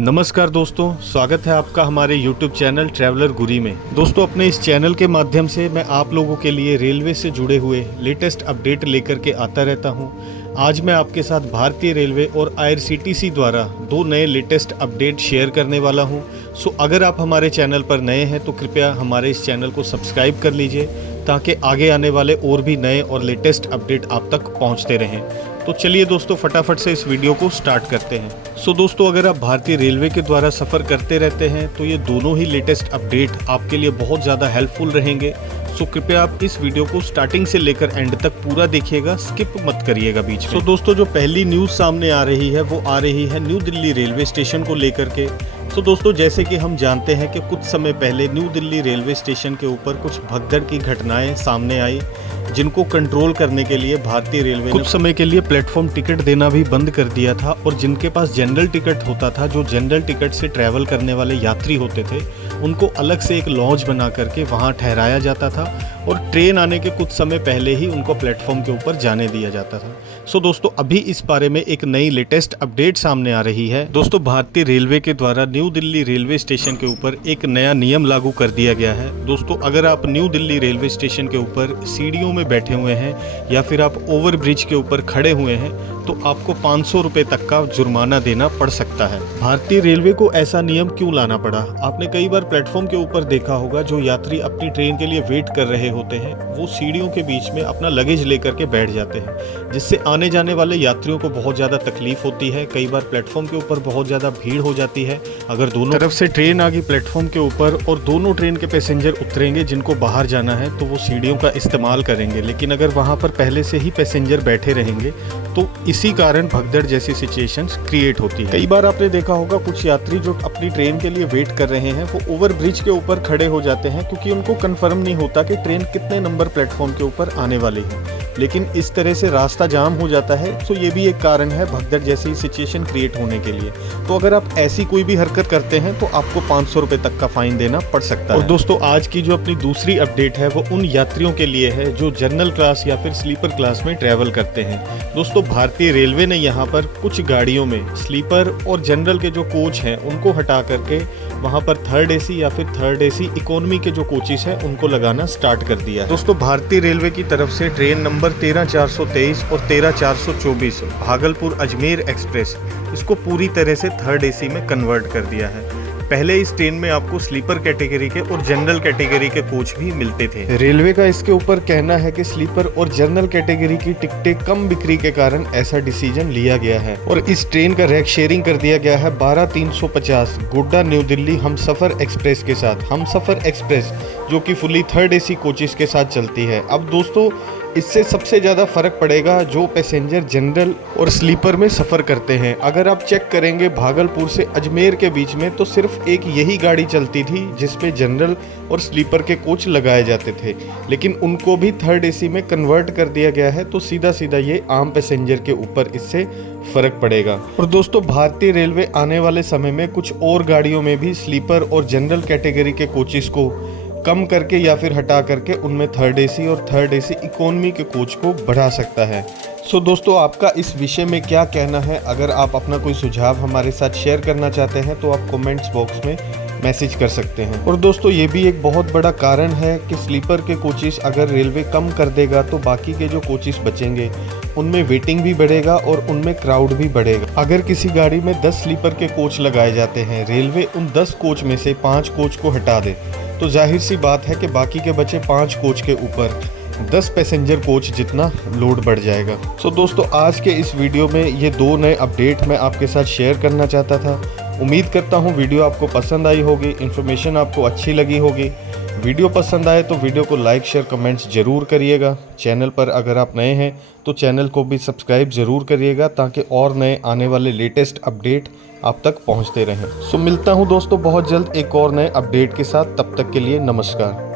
नमस्कार दोस्तों, स्वागत है आपका हमारे YouTube चैनल ट्रैवलर गुरी में। दोस्तों, अपने इस चैनल के माध्यम से मैं आप लोगों के लिए रेलवे से जुड़े हुए लेटेस्ट अपडेट लेकर के आता रहता हूं। आज मैं आपके साथ भारतीय रेलवे और IRCTC द्वारा दो नए लेटेस्ट अपडेट शेयर करने वाला हूं। सो अगर आप हमारे चैनल पर नए हैं तो कृपया हमारे इस चैनल को सब्सक्राइब कर लीजिए ताकि आगे आने वाले और भी नए और लेटेस्ट अपडेट आप तक पहुँचते रहें। तो चलिए दोस्तों, फटाफट से इस वीडियो को स्टार्ट करते हैं। सो दोस्तों, अगर आप भारतीय रेलवे के द्वारा सफ़र करते रहते हैं तो ये दोनों ही लेटेस्ट अपडेट आपके लिए बहुत ज़्यादा हेल्पफुल रहेंगे। सो कृपया आप इस वीडियो को स्टार्टिंग से लेकर एंड तक पूरा देखिएगा, स्किप मत करिएगा बीच में। सो दोस्तों, जो पहली न्यूज़ सामने आ रही है वो आ रही है न्यू दिल्ली रेलवे स्टेशन को लेकर के। तो दोस्तों, जैसे कि हम जानते हैं कि कुछ समय पहले न्यू दिल्ली रेलवे स्टेशन के ऊपर कुछ भगदड़ की घटनाएं सामने आई, जिनको कंट्रोल करने के लिए भारतीय रेलवे ने कुछ समय के लिए प्लेटफॉर्म टिकट देना भी बंद कर दिया था। और जिनके पास जनरल टिकट होता था, जो जनरल टिकट से ट्रैवल करने वाले यात्री होते थे, उनको अलग से एक लॉन्ज बना करके वहाँ ठहराया जाता था और ट्रेन आने के कुछ समय पहले ही उनको प्लेटफॉर्म के ऊपर जाने दिया जाता था। सो दोस्तों, अभी इस बारे में एक नई लेटेस्ट अपडेट सामने आ रही है। दोस्तों, भारतीय रेलवे के द्वारा न्यू दिल्ली रेलवे स्टेशन के ऊपर एक नया नियम लागू कर दिया गया है। दोस्तों, अगर आप न्यू दिल्ली रेलवे स्टेशन के ऊपर सीढ़ियों में बैठे हुए हैं या फिर आप ओवर ब्रिज के ऊपर खड़े हुए हैं तो आपको 500 रुपये तक का जुर्माना देना पड़ सकता है। भारतीय रेलवे को ऐसा नियम क्यों लाना पड़ा? आपने कई बार प्लेटफॉर्म के ऊपर देखा होगा, जो यात्री अपनी ट्रेन के लिए वेट कर रहे होते हैं वो सीढ़ियों के बीच में अपना लगेज लेकर के बैठ जाते हैं, जिससे आने जाने वाले यात्रियों को बहुत ज़्यादा तकलीफ होती है। कई बार प्लेटफॉर्म के ऊपर बहुत ज़्यादा भीड़ हो जाती है। अगर दोनों तरफ से ट्रेन आ गई प्लेटफॉर्म के ऊपर और दोनों ट्रेन के पैसेंजर उतरेंगे जिनको बाहर जाना है तो वो सीढ़ियों का इस्तेमाल करेंगे, लेकिन अगर वहाँ पर पहले से ही पैसेंजर बैठे रहेंगे तो इसी कारण भगदड़ जैसी सिचुएशंस क्रिएट होती है। कई बार आपने देखा होगा, कुछ यात्री जो अपनी ट्रेन के लिए वेट कर रहे हैं वो ओवर ब्रिज के ऊपर खड़े हो जाते हैं, क्योंकि उनको कंफर्म नहीं होता कि ट्रेन कितने नंबर प्लेटफॉर्म के ऊपर आने वाली है। लेकिन इस तरह से रास्ता जाम हो जाता है, तो ये भी एक कारण है भगदड़ जैसी सिचुएशन क्रिएट होने के लिए। तो अगर आप ऐसी कोई भी हरकत करते हैं तो आपको 500 रुपये तक का फाइन देना पड़ सकता है। और दोस्तों, आज की जो अपनी दूसरी अपडेट है वो उन यात्रियों के लिए है जो जनरल क्लास या फिर स्लीपर क्लास में ट्रैवल करते हैं। दोस्तों, भारतीय रेलवे ने यहाँ पर कुछ गाड़ियों में स्लीपर और जनरल के जो कोच हैं उनको हटा करके वहाँ पर थर्ड AC या फिर थर्ड AC इकोनॉमी के जो कोचेस हैं उनको लगाना स्टार्ट कर दिया है। दोस्तों, भारतीय रेलवे की तरफ से ट्रेन नंबर 13423 और 13424 भागलपुर अजमेर एक्सप्रेस, इसको पूरी तरह से थर्ड AC में कन्वर्ट कर दिया है। पहले इस ट्रेन में आपको स्लीपर कैटेगरी के और जनरल कैटेगरी के कोच भी मिलते थे। रेलवे का इसके ऊपर कहना है कि स्लीपर और जनरल कैटेगरी की टिकटें कम बिक्री के कारण ऐसा डिसीजन लिया गया है और इस ट्रेन का रैक शेयरिंग कर दिया गया है 12350 गोड्डा न्यू दिल्ली हमसफर एक्सप्रेस के साथ। हमसफर एक्सप्रेस जो कि फुली थर्ड AC कोचेस के साथ चलती है। अब दोस्तों, इससे सबसे ज़्यादा फर्क पड़ेगा जो पैसेंजर जनरल और स्लीपर में सफ़र करते हैं। अगर आप चेक करेंगे भागलपुर से अजमेर के बीच में तो सिर्फ एक यही गाड़ी चलती थी जिसमें जनरल और स्लीपर के कोच लगाए जाते थे, लेकिन उनको भी थर्ड AC में कन्वर्ट कर दिया गया है। तो सीधा सीधा ये आम पैसेंजर के ऊपर इससे फ़र्क पड़ेगा। और दोस्तों, भारतीय रेलवे आने वाले समय में कुछ और गाड़ियों में भी स्लीपर और जनरल कैटेगरी के कोचेस को कम करके या फिर हटा करके उनमें थर्ड AC और थर्ड AC इकोनॉमी के कोच को बढ़ा सकता है। सो दोस्तों, आपका इस विषय में क्या कहना है? अगर आप अपना कोई सुझाव हमारे साथ शेयर करना चाहते हैं तो आप कमेंट्स बॉक्स में मैसेज कर सकते हैं। और दोस्तों, ये भी एक बहुत बड़ा कारण है कि स्लीपर के कोचेस अगर रेलवे कम कर देगा तो बाकी के जो कोचेस बचेंगे उनमें वेटिंग भी बढ़ेगा और उनमें क्राउड भी बढ़ेगा। अगर किसी गाड़ी में 10 स्लीपर के कोच लगाए जाते हैं, रेलवे उन 10 कोच में से 5 कोच को हटा दे तो जाहिर सी बात है कि बाकी के बचे 5 कोच के ऊपर 10 पैसेंजर कोच जितना लोड बढ़ जाएगा। सो दोस्तों, आज के इस वीडियो में ये दो नए अपडेट मैं आपके साथ शेयर करना चाहता था। उम्मीद करता हूँ वीडियो आपको पसंद आई होगी, इन्फॉर्मेशन आपको अच्छी लगी होगी। वीडियो पसंद आए तो वीडियो को लाइक शेयर कमेंट्स ज़रूर करिएगा। चैनल पर अगर आप नए हैं तो चैनल को भी सब्सक्राइब ज़रूर करिएगा ताकि और नए आने वाले लेटेस्ट अपडेट आप तक पहुंचते रहें। सो मिलता हूं दोस्तों बहुत जल्द एक और नए अपडेट के साथ। तब तक के लिए नमस्कार।